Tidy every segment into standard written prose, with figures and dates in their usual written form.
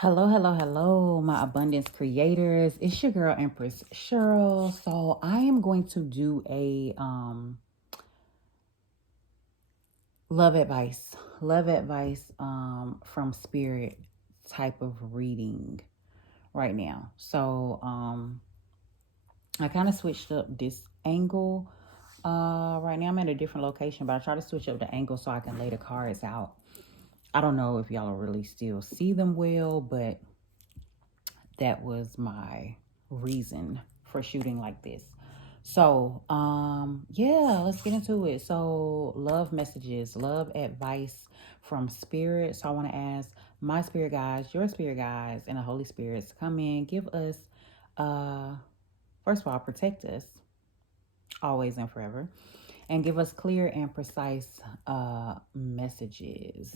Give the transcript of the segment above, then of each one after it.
Hello, hello, hello, my abundance creators. It's your girl Empress Cheryl. So I am going to do a love advice from spirit type of reading right now. So I kind of switched up this angle. Right now I'm at a different location, but I try to switch up the angle so I can lay the cards out. I don't know if y'all really still see them well, but that was my reason for shooting like this. So, yeah, let's get into it. So, love messages, love advice from spirit. So, I want to ask my spirit guides, your spirit guides, and the Holy Spirits to come in, give us, first of all, protect us always and forever, and give us clear and precise messages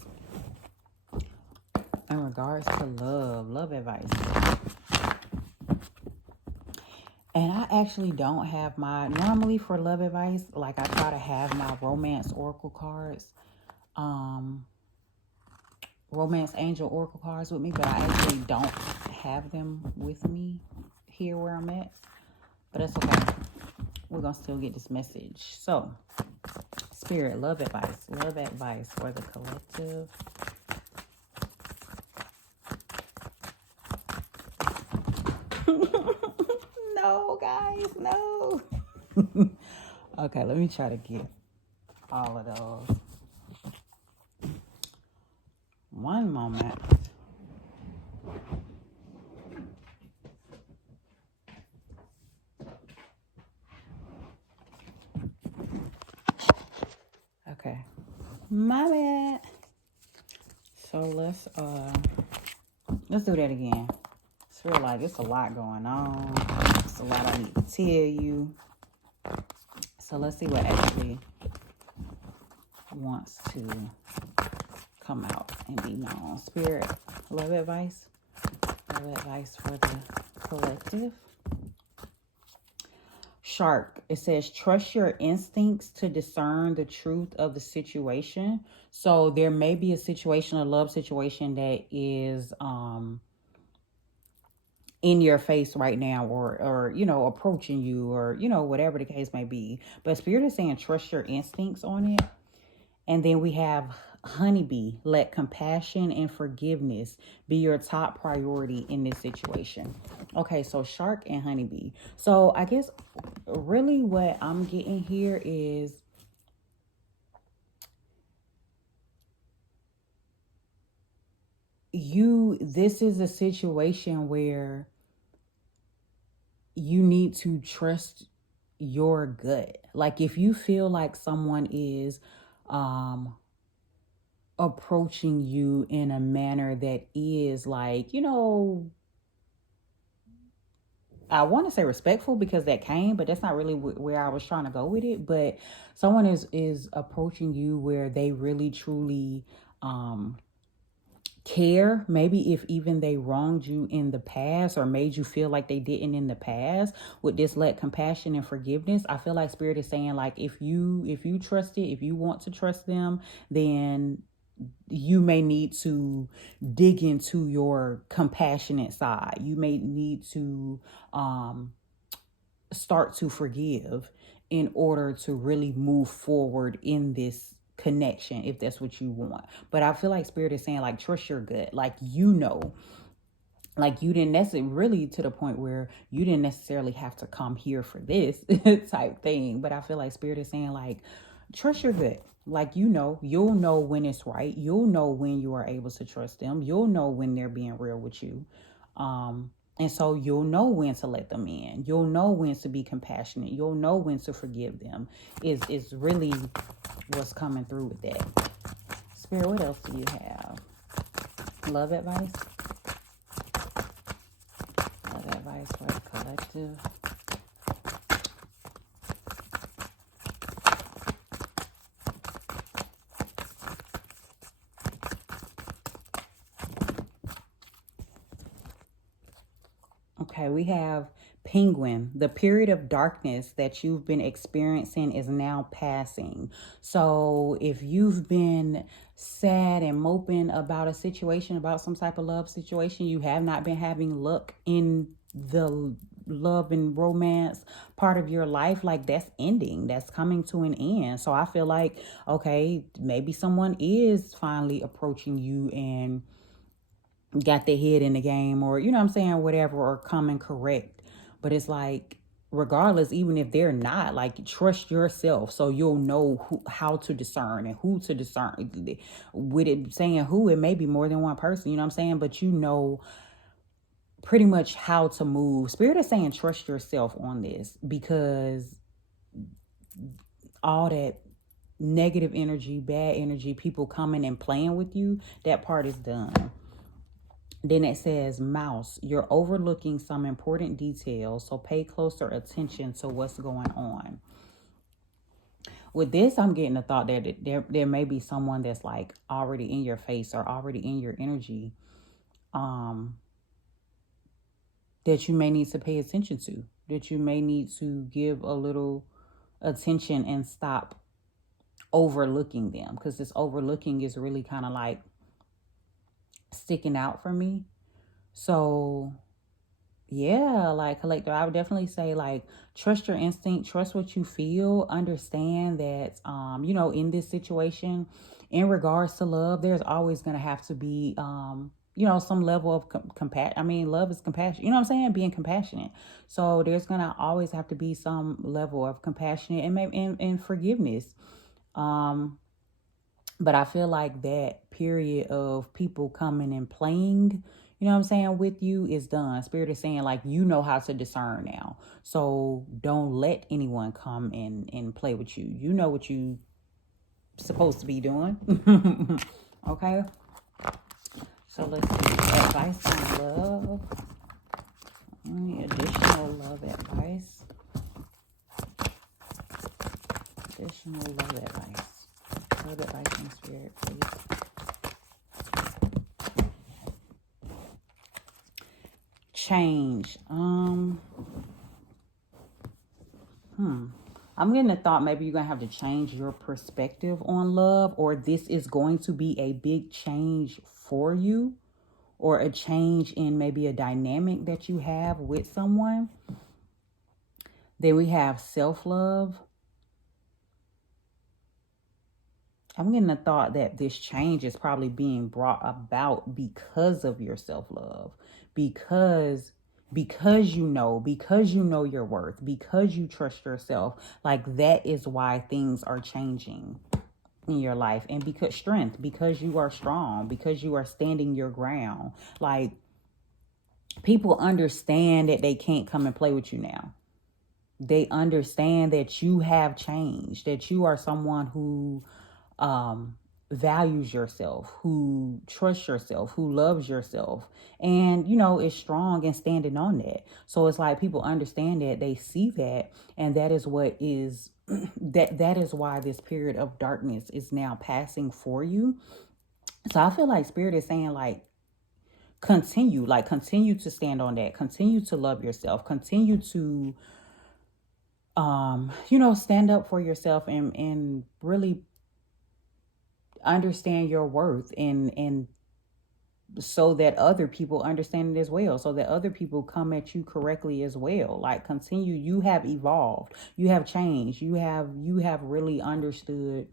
in regards to love advice. And I actually don't have normally for love advice, like I try to have my romance oracle cards, romance angel oracle cards with me, but I actually don't have them with me here where I'm at. But that's okay. We're going to still get this message. So, spirit, love advice for the collective. No, guys, no. Okay, let me try to get all of those. One moment. Okay. My bad. So let's do that again. It's feel like it's a lot going on. It's a lot I need to tell you. So let's see what actually wants to come out and be known. Spirit, love advice. Love advice for the collective. Shark, it says, trust your instincts to discern the truth of the situation. So there may be a situation, a love situation that is in your face right now, or approaching you, or whatever the case may be. But spirit is saying trust your instincts on it. And then we have honeybee, let compassion and forgiveness be your top priority in this situation. Okay, so shark and honeybee. So I guess really what I'm getting here is this is a situation where you need to trust your gut. Like if you feel like someone is approaching you in a manner that is like, I want to say respectful because that came, but that's not really where I was trying to go with it. But someone is approaching you where they really truly care, maybe if even they wronged you in the past or made you feel like they didn't in the past. With this let compassion and forgiveness, I feel like spirit is saying, like, if you trust it, if you want to trust them, then you may need to dig into your compassionate side. You may need to start to forgive in order to really move forward in this connection, if that's what you want. But I feel like spirit is saying, like, trust your gut. Like, like you didn't necessarily, really, to the point where you didn't necessarily have to come here for this type thing. But I feel like spirit is saying, like, trust your gut. Like, you'll know when it's right. You'll know when you are able to trust them. You'll know when they're being real with you. And so you'll know when to let them in. You'll know when to be compassionate. You'll know when to forgive them. Is really what's coming through with that. Spirit, what else do you have? Love advice? Love advice for the collective. Okay, we have Penguin, the period of darkness that you've been experiencing is now passing. So if you've been sad and moping about a situation, about some type of love situation, you have not been having luck in the love and romance part of your life, like that's ending, that's coming to an end. So I feel like, okay, maybe someone is finally approaching you and got their head in the game, or you know what I'm saying, whatever, or coming correct. But it's like, regardless, even if they're not, like, trust yourself so you'll know how to discern and who to discern. With it saying who, it may be more than one person, you know what I'm saying, but you know pretty much how to move. Spirit is saying trust yourself on this, because all that negative energy, bad energy, people coming and playing with you, that part is done. Then it says, mouse, you're overlooking some important details, so pay closer attention to what's going on. With this, I'm getting the thought that there may be someone that's like already in your face or already in your energy, that you may need to pay attention to, that you may need to give a little attention and stop overlooking them, because this overlooking is really kind of like sticking out for me. So yeah, like, collector, I would definitely say, like, trust your instinct, trust what you feel, understand that, in this situation, in regards to love, there's always going to have to be, some level of compassion. I mean, love is compassion, you know what I'm saying? Being compassionate. So there's going to always have to be some level of compassion and maybe and forgiveness. But I feel like that period of people coming and playing, you know what I'm saying, with you is done. Spirit is saying, like, you know how to discern now. So don't let anyone come and play with you. You know what you supposed to be doing. Okay? So let's see. Advice on love. Any additional love advice? Additional love advice. Love advice from Spirit, please. Change. I'm getting the thought maybe you're going to have to change your perspective on love, or this is going to be a big change for you, or a change in maybe a dynamic that you have with someone. Then we have self-love. I'm getting the thought that this change is probably being brought about because of your self-love, because you know your worth, because you trust yourself. Like, that is why things are changing in your life. And because you are strong, because you are standing your ground. Like, people understand that they can't come and play with you now. They understand that you have changed, that you are someone who values yourself, who trusts yourself, who loves yourself, and is strong and standing on that. So it's like people understand that, they see that, and that is what is that is why this period of darkness is now passing for you. So I feel like Spirit is saying, like, continue to stand on that, continue to love yourself, continue to stand up for yourself, and really understand your worth, and so that other people understand it as well, so that other people come at you correctly as well. Like, continue. You have evolved, you have changed, you have really understood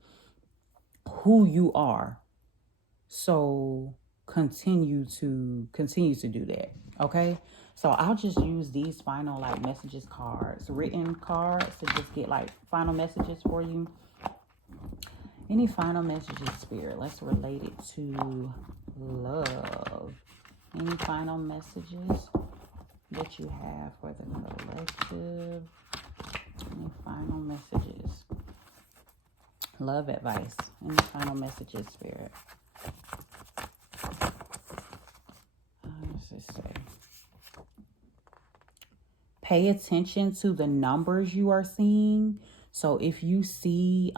who you are. So continue to do that. Okay, so I'll just use these final, like, messages cards, written cards, to just get, like, final messages for you. Any final messages, Spirit? Let's relate it to love. Any final messages that you have for the collective? Any final messages? Love advice. Any final messages, Spirit? Let's just say, pay attention to the numbers you are seeing. So if you see,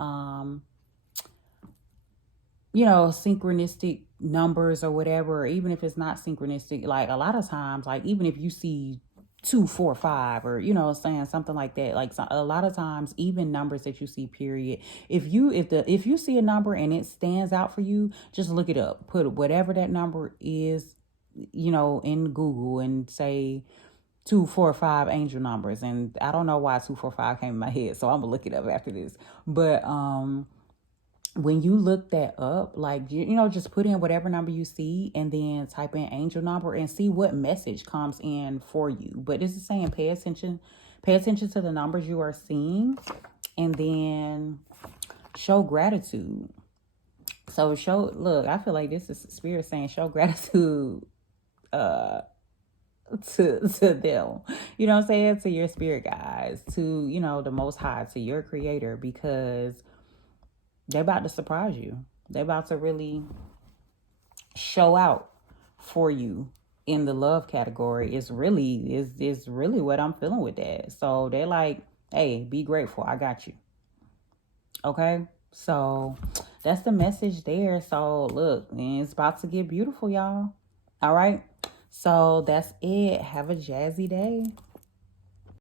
synchronistic numbers or whatever, or even if it's not synchronistic, like, a lot of times, like, even if you see 245, or saying something like that. Like, a lot of times, even numbers that you see, period, if you see a number and it stands out for you, just look it up, put whatever that number is, in Google, and say 245 angel numbers. And I don't know why 245 came in my head, so I'm gonna look it up after this. But when you look that up, like, just put in whatever number you see and then type in angel number and see what message comes in for you. But this is saying pay attention to the numbers you are seeing, and then show gratitude. So look, I feel like this is spirit saying show gratitude to them. You know what I'm saying? To your spirit guides, to, the Most High, to your creator, because they're about to surprise you. They're about to really show out for you in the love category. Is really what I'm feeling with that. So they're like, hey, be grateful. I got you. Okay? So that's the message there. So look, it's about to get beautiful, y'all. All right? So that's it. Have a jazzy day.